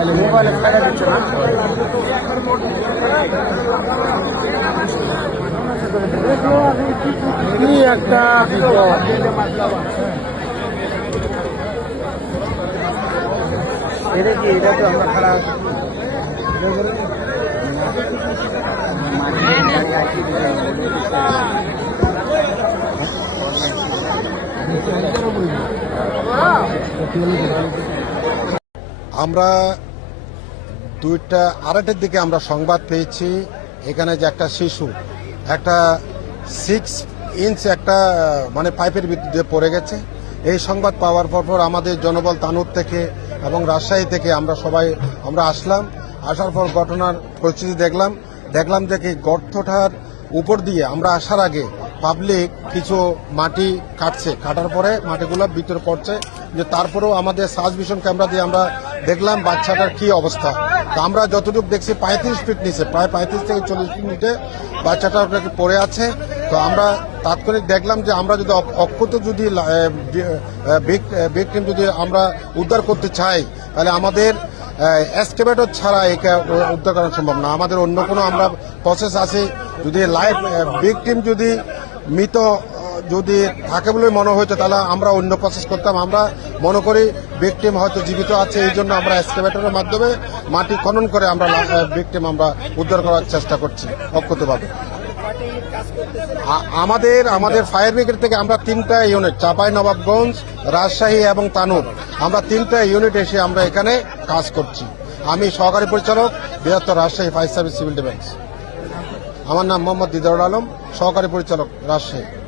موبائل একটা আমরা দুইটা আড়াইটার দিকে আমরা সংবাদ পেয়েছি এখানে যে একটা শিশু একটা সিক্স ইঞ্চ একটা মানে পাইপের ভিতরে পড়ে গেছে এই সংবাদ পাওয়ার পর পর আমাদের জনবল তানুর থেকে এবং রাজশাহী থেকে আমরা সবাই আমরা আসলাম আসার পর ঘটনার পরিস্থিতি দেখলাম দেখলাম যে কি গর্তটার উপর দিয়ে আমরা আসার আগে পাবলিক কিছু মাটি কাটছে কাটার পরে মাটিগুলো ভিতরে করছে যে তারপরেও আমাদের সাজ ভিশন ক্যামেরা দিয়ে আমরা দেখলাম বাচ্চাটার কি অবস্থা আমরা যতটুকু দেখছি পঁয়ত্রিশ ফিট নিচে প্রায় পঁয়ত্রিশ থেকে চল্লিশ ফিট নিচে বাচ্চাটা আপনাকে পড়ে আছে তো আমরা তাৎক্ষণিক দেখলাম যে আমরা যদি অক্ষত যদি ভিকটিম যদি আমরা উদ্ধার করতে চাই তাহলে আমাদের এক্সকেভেটর ছাড়া এটা উদ্ধার করা সম্ভব না আমাদের অন্য কোনো আমরা প্রসেস আছে যদি লাইফ ভিকটিম যদি মৃত যদি থাকে বলে মনে হয়েছে তাহলে আমরা অন্য প্রসেস করতাম আমরা মনে করি ভিকটিম হয়তো জীবিত আছে এই জন্য আমরা এক্সকেভেটরের মাধ্যমে মাটি খনন করে আমরা ভিকটিম আমরা উদ্ধার করার চেষ্টা করছি অক্ষতভাবে আমাদের আমাদের ফায়ার ব্রিগেড থেকে আমরা তিনটা ইউনিট চাপাই নবাবগঞ্জ রাজশাহী এবং তানুর আমরা তিনটা ইউনিট এসে আমরা এখানে কাজ করছি আমি সহকারী পরিচালক বৃহত্তর Rajshahi fire service civil defence আমার নাম মোহাম্মদ দিদারুল আলম সহকারী পরিচালক রাজশাহী